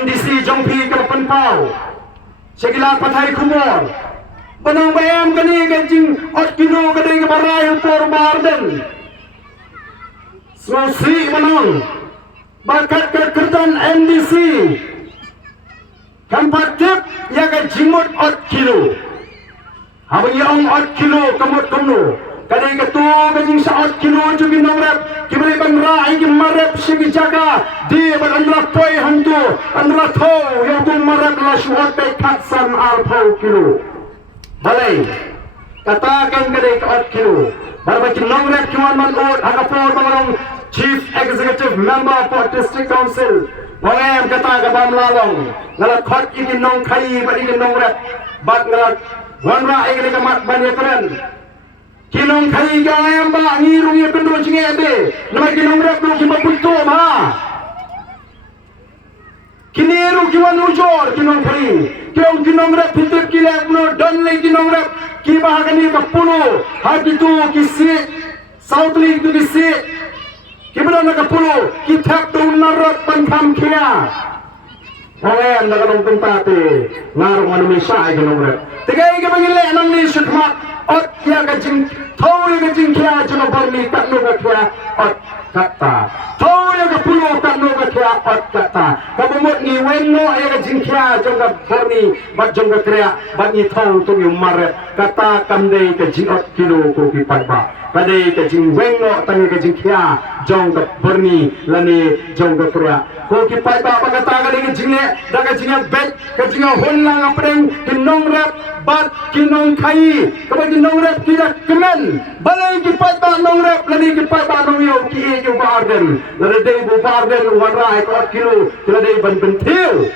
NDC jongpi ke penpau segila pathai kumor banang bayam kani kencing ot kino kadai ke barai por barden Sosi banang bakat kerjaan NDC kampatip ya ke jimut ot kilo habang yang ot kilo kamut kumno kadai ke tu kencing sa ot kilo cubi nongrep kibali bangra iki marep sigi jaga di bandra poi hantu andra tho yang tu marep la shuat pe khatsan al phau kilo balai katakan kadai ke ot kilo barbaki nongrep kiwan man ot agapor bangrong Chief Executive Member for District Council Pongem kata kabam lalong ngalat khot iki nong khai ba iki nong rep bat ngalat wanra iki kamat ban yetren kinong khai ga em ba ngirung ye pendo jinge ade nama kinong rep lu kimba punto ma kiniru kiwan ujor kinong khai kinong rep pitip kilek no don le kinong rep ki bahagani ka pulo hati tu kisi South League tu kisi Kibra na kapulo, kitak tu narot pankam kia. Pongem na kanong tumpati, ngarong manumisa ay kanong rep. Tigay ka magili anang ni sukmat, ot kia kajing, tau ya kajing kia, jino barmi takno ka kia, ot kata. Tau ya kapulo takno ka kia, ot kata. Kabumot ni wenno ya kajing kia, jong ka barmi, bat jong ka kia, bat ni tau tu yung maret, kata kamday kajing ot kilo ko kipat ba. Kadai kajing wengo tangi kajing kia jong ka berni lani jong ka kria ko ki pai ba kata kadai kajing ne da kajing bet kajing honlang apreng kinong rep bat kinong khai ka kinong rep kira kemen balai ki pai ba nong rep lani ki pai ba nong yo ki e yo barden lani dei bu barden warai ko kilo kila dei ban bentil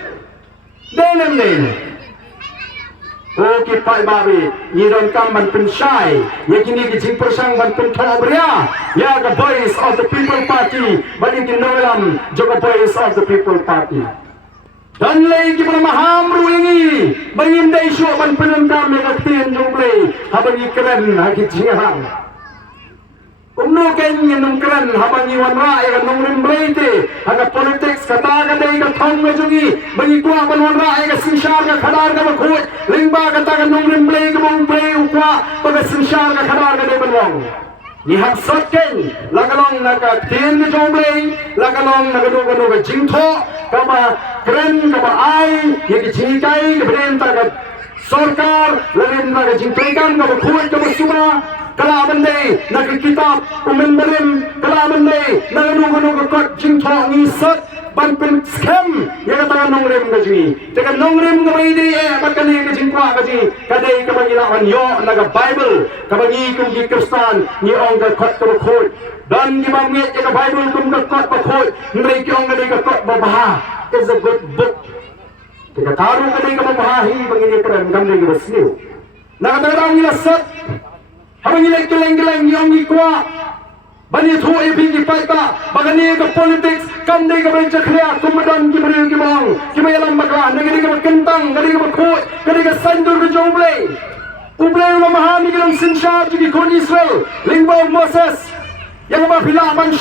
denem ne Oke Pak Babi, Yidon Kamban Pensyai, yakini kijing persang ban pentobria, ya the voice of the people party, bagi kinolam juga voice of the people party. Dan lagi pada maham ruingi, bagi indai syuk ban penentang megaktin jumlai, habang keren haki jinghang. Umno kenya nung keren habang iwan rae kan nung rimbrete haga politics kata kadai ka thong me jungi bagi kwa ban wan rae ka sinshar ka khadar ka bakhoi lingba kata ka nung rimbre ka mong bre ukwa baga sinshar ka khadar ka de banwang ni hak sokken lagalong naka tin ka jomble lagalong naka do ka jingtho kama keren kama ai ye ki jikai ka bren ta ka sarkar lalim na ka jingtaikan ka bakhoi ka basuma kala bende nak kitab umemberim kala bende nak nunggu kot jingthong isat ban pen scam ya kata nongrem gaji teka nongrem gamai de bakani ke jingkwa gaji kadai ka bangila wan yo naga bible ka bangi kum ki kristan ni ong ka kot ka khoi dan di bamnge ka bible kum ka kot ka khoi ngai ki ong ka kot ba baha is a good book teka taru kadai ka bahahi bangini kran gamne ki basliu naga tarang ila sat habang ilay keleng-keleng yang ikwa bani thu epi ki paita bagani ka politics kamdai ka benca khria kumadan ki bari ki bang ki mayalam bakla nagari ka kentang nagari ka khoi nagari ka sandur ka jomble uble lo mahami ki sinshar ki kon Israel lingwa Moses yang bapila ban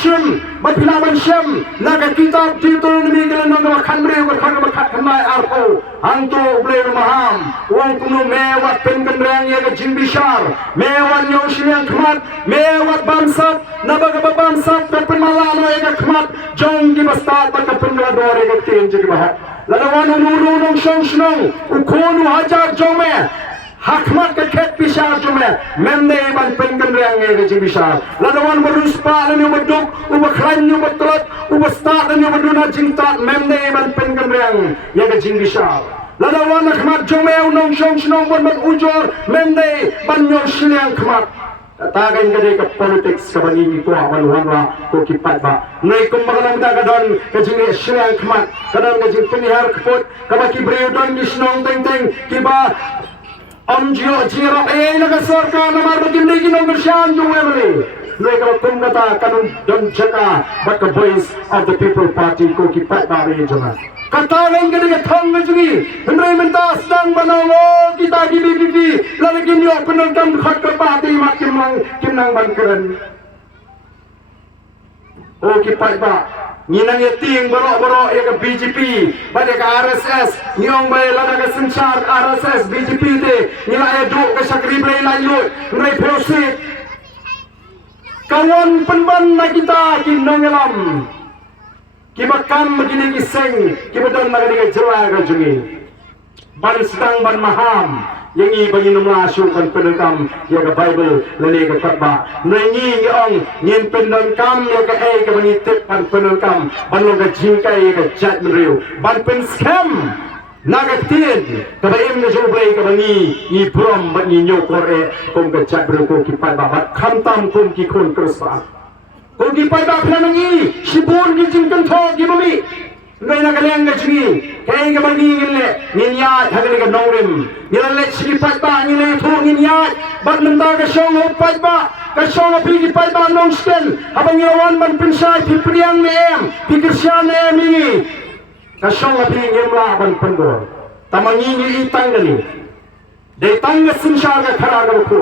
shem naga kitab titul ni kala naga khamre ko khang bakhat khamai arpo anto uble lo maham wong kuno mewat penkendrang ya ka jimbishar mewat nyoshiang khmat mewat bamsat nabaga bamsat penmalano ya ka khmat jong ki bastat ka pengra dore ka tin ji bahat lalawan nung shong ukonu hajar jome hakmat ke ket pisar cuma mende ban penkendrang ya ka jimbishar lalawan beruspa lani beduk ubakran yu betlot ubastat lani beduna jingtat mende ban penkendrang ya ka jimbishar ladawan khmat jomeu nong shong shnong ban ujor mende ban nyo shliang khmat tagan gade ka politics ka bangi ko awan wanwa ko kipat ba nei kum bagalam ta gadon ka jingi shliang khmat kadon ka jing penihar khpot ka ba ki breu don ni shnong teng ki ba onjio jiro na ka sarkar na mar bagin nei kinong gershan jomeu nei ka kum kata kanun don chaka but the voice of the people party ko kipat ba re jona katagan ka dengan thong ngejungi hendrai mentas dang banango kita di BBB lalagi nyo penonton khat ka pati mat kimnang ban keren o ki pai ba Ninang yating baro ya ke BJP, pada ke RSS, nyong bay lada ke sencar RSS BJP te, nila edu ke sakri bay lalu, nilai prosik. Kawan penban na kita kinong elam, kibakam begini kiseng, kibadon na kini kejewa ke jungi. Ban sedang ban maham, yang ini bagi nomor asukan penengkam ya ke Bible lani ke khotbah. Nengi yang ngin penengkam ya ke ke bagi tip ban penengkam, ban lo ke jingkai ya ke jat meriu, ban pen scam naga tien ke baim na joblay ke bagi ni prom bagi nyokor kom ke jat meriu ko kipai babat kamtam kom ki kon kersa. Ko kipai babat nangi sibun ki jingkan thok ki bami. Ngai nak kalian kecini, kaya ke bagi ngile, niat hagani ke nongrim, nilat sini patba, nilai tu niat, bat nenda ke shong patba, ke shong api ke patba nongsten, abang ilawan ban pensai pipriang nem, pikirsian nem ini, ke shong api ngemla ban pendor, tamangi ni itang gani, dari tangga sinsar ke khara ke buku,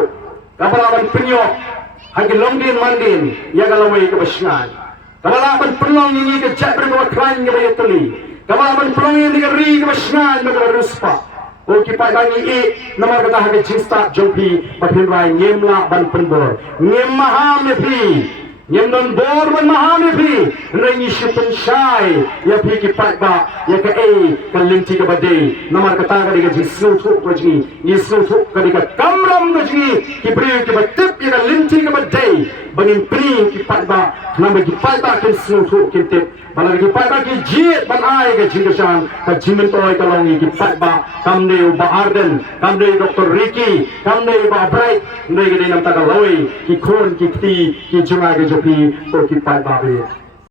kapal ban penyok, hagi longdin mandin, ya galawai ke besengan. Kamalaman pelong ini ke jat berkelain ke bayar teli. Kamalaman pelong ini ke ri ke besengan ke ruspa. Oki pai bagi nama kata hake jinsta jopi patin rai nyemla ban penbor. Nyem maham pi. Nyem non bor ban maham pi. Rengi shipun shai ya pi ki pai ba ya ke kalinti ke badai. Nama kata ke di jinsu tu ke ji. Jinsu tu ke di kamram ke ji. Ki beri ke batip ya kalinti ke badai. Bangin pri ki pai ba nama ki pai ba ke jinsu ki tip. Bala ki pai ba ki jit ban ai ke jingasan ke jimen toy ke longi ki pai ba kamde ba Arden, kamde Dr. Ricky, kamde ba Bright, ndai ke di nam ta ka loi ki khon ki ti ki junga ke jopi ko ki pai ba be.